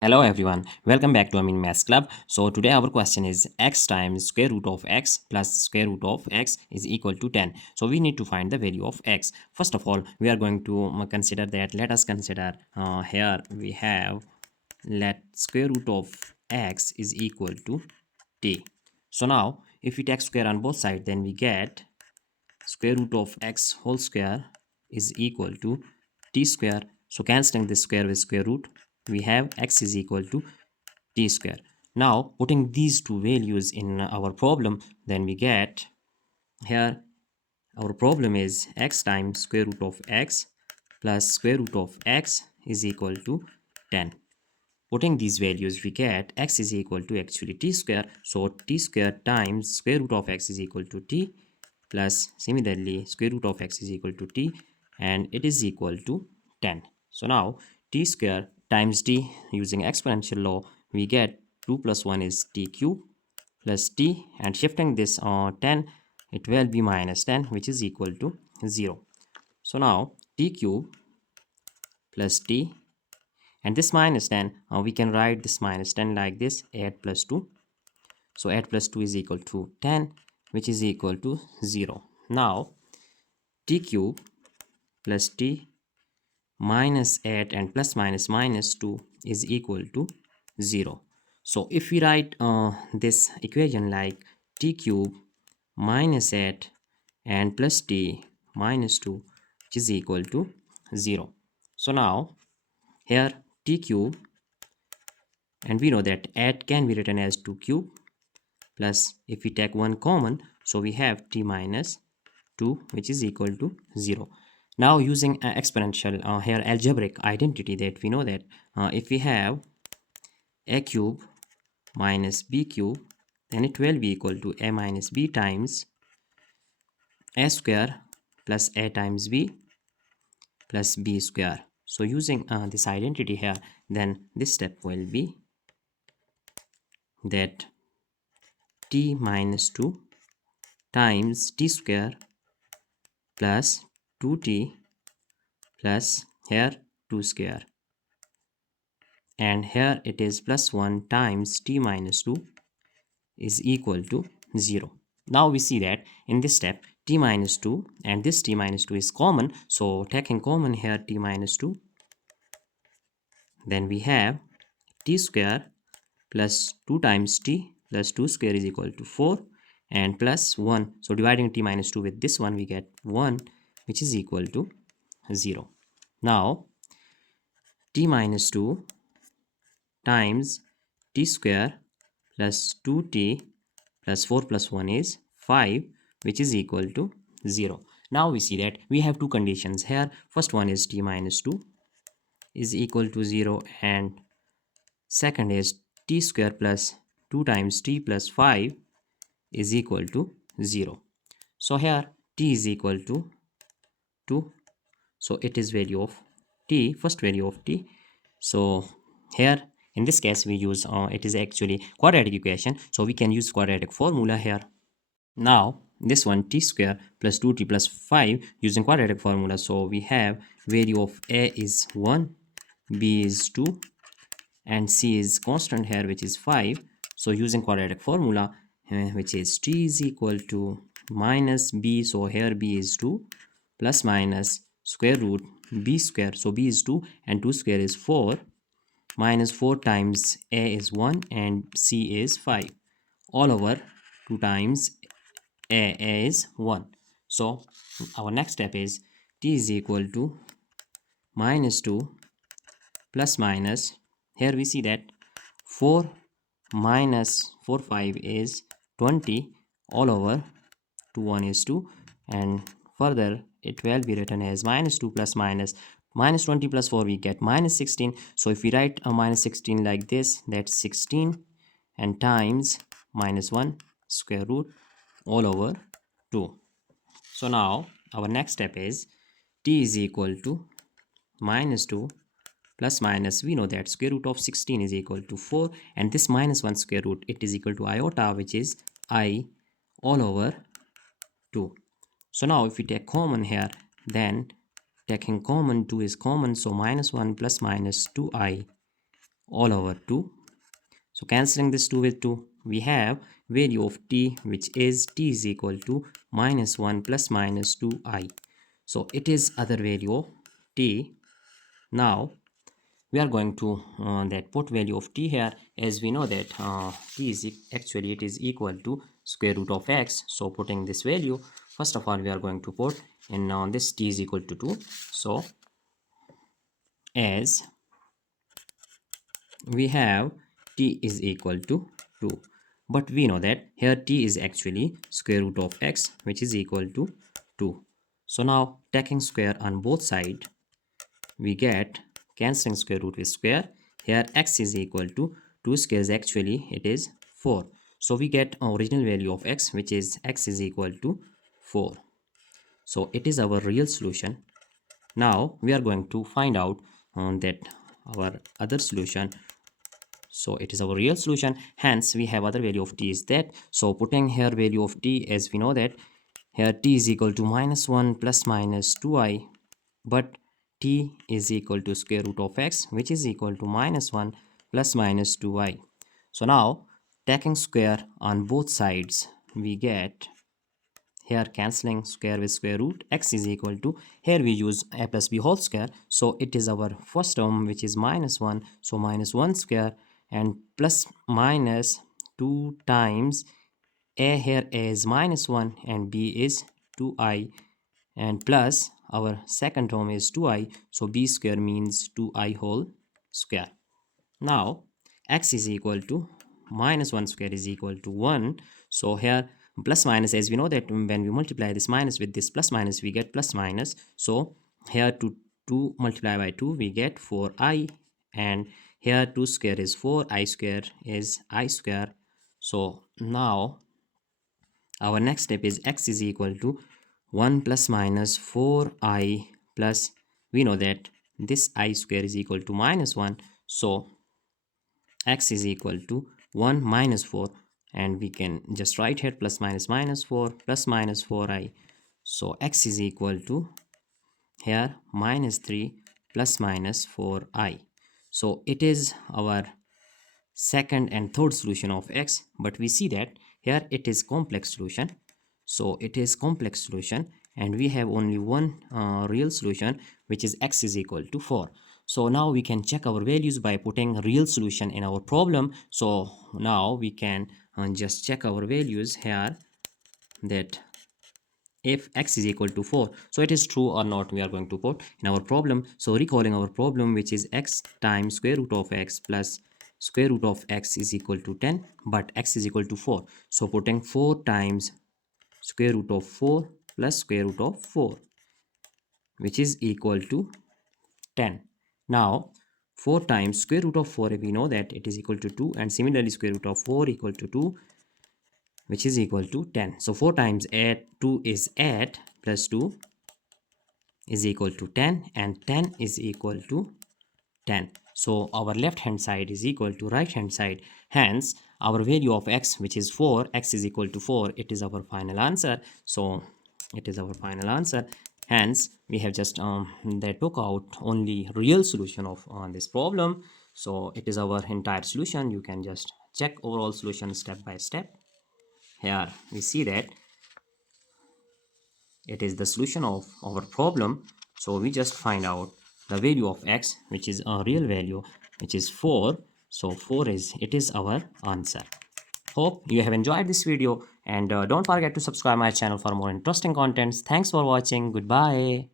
Hello everyone, welcome back to Maths Club. So today our question is x times square root of x plus square root of x is equal to 10. So we need to find the value of x. First of all, we are going to consider that. Let us consider here we have let square root of x is equal to t. So now if we take square on both sides, then we get square root of x whole square is equal to t square. So cancelling this square with square root, we have x is equal to t square. Now putting these two values in our problem, then we get here our problem is x times square root of x plus square root of x is equal to 10. Putting these values, we get x is equal to actually t square. So t square times square root of x is equal to t, plus similarly square root of x is equal to t, and it is equal to 10. So now t square times t, using exponential law, we get 2 plus 1 is t cube plus t, and shifting this on 10, it will be minus 10, which is equal to 0. So now t cube plus t, and this minus 10, we can write this minus 10 like this, 8 plus 2. So 8 plus 2 is equal to 10, which is equal to 0. Now t cube plus t minus 8 and plus minus minus 2 is equal to 0. So if we write this equation like t cube minus 8 and plus t minus 2, which is equal to 0. So now here t cube, and we know that 8 can be written as 2 cube, plus if we take 1 common, so we have t minus 2, which is equal to 0. Now using exponential here algebraic identity, that we know that if we have a cube minus b cube, then it will be equal to a minus b times a square plus a times b plus b square. So using this identity here, then this step will be that t minus 2 times t square plus 2t plus here 2 square, and here it is plus 1 times t minus 2 is equal to 0. Now we see that in this step t minus 2 and this t minus 2 is common, so taking common here t minus 2, then we have t square plus 2 times t plus 2 square is equal to 4, and plus 1. So dividing t minus 2 with this one, we get 1, which is equal to 0. Now t minus 2 times t square plus 2t plus 4 plus 1 is 5, which is equal to 0. Now we see that we have two conditions here. First one is t minus 2 is equal to 0, and second is t square plus 2 times t plus 5 is equal to 0. So here t is equal to 2. So it is value of t, first value of t. So here in this case we use it is actually quadratic equation, so we can use quadratic formula here. Now this one t square plus 2t plus 5 using quadratic formula, so we have value of a is 1, b is 2, and c is constant here, which is 5. So using quadratic formula, which is t is equal to minus b, so here b is 2, plus minus square root b square, so b is 2 and 2 square is 4, minus 4 times a is 1 and c is 5, all over 2 times a is 1. So our next step is t is equal to minus 2 plus minus, here we see that 4 minus 4 5 is 20, all over 2 1 is 2, and further it will be written as minus 2 plus minus 20 plus 4, we get minus 16. So if we write a minus 16 like this, that's 16 and times minus 1 square root all over 2. So now our next step is t is equal to minus 2 plus minus, we know that square root of 16 is equal to 4, and this minus 1 square root, it is equal to iota, which is I all over 2. So now if we take common here, then taking common, 2 is common, so minus 1 plus minus 2i all over 2. So cancelling this 2 with 2, we have value of t, which is t is equal to minus 1 plus minus 2i. So it is other value of t. Now we are going to that put value of t here, as we know that t is actually it is equal to square root of x. So putting this value, first of all we are going to put in this t is equal to 2. So as we have t is equal to 2, but we know that here t is actually square root of x, which is equal to 2. So now taking square on both sides, we get cancelling square root with square. Here x is equal to 2 squares, actually it is 4. So we get original value of x, which is x is equal to 4. So it is our real solution. Now we are going to find out that our other solution. So it is our real solution, hence we have other value of t is that. So putting here value of t, as we know that here t is equal to minus 1 plus minus 2i, but t is equal to square root of x, which is equal to minus 1 plus minus 2i. So now taking square on both sides, we get here cancelling square with square root, x is equal to, here we use a plus b whole square. So it is our first term, which is minus 1. So minus 1 square and plus minus 2 times a here is minus 1 and b is 2i, and plus our second term is 2i. So b square means 2i whole square. Now x is equal to minus 1 square is equal to 1. So here plus minus, as we know that when we multiply this minus with this plus minus, we get plus minus. So here 2 multiply by 2, we get 4i, and here 2 square is 4, I square is I square. So now our next step is x is equal to 1 plus minus 4i plus, we know that this I square is equal to minus 1. So x is equal to 1 minus 4, and we can just write here plus minus minus 4 plus minus 4i. So x is equal to here minus 3 plus minus 4i. So it is our second and third solution of x, but we see that here it is complex solution. So it is complex solution, and we have only one real solution, which is x is equal to 4. So now we can check our values by putting real solution in our problem. So now we can just check our values here, that if x is equal to 4, so it is true or not, we are going to put in our problem. So recalling our problem, which is x times square root of x plus square root of x is equal to 10, but x is equal to 4. So putting 4 times square root of 4 plus square root of 4, which is equal to 10. Now 4 times square root of 4, we know that it is equal to 2, and similarly square root of 4 equal to 2, which is equal to 10. So 4 times 2 is 8 plus 2 is equal to 10, and 10 is equal to 10. So our left hand side is equal to right hand side, hence our value of x, which is 4, x is equal to 4, it is our final answer. So it is our final answer, hence we have just they took out only real solution of this problem. So it is our entire solution. You can just check overall solution step by step. Here we see that it is the solution of our problem. So we just find out the value of x, which is a real value, which is 4. So 4 is our answer. Hope you have enjoyed this video, and don't forget to subscribe my channel for more interesting contents. Thanks for watching. Goodbye.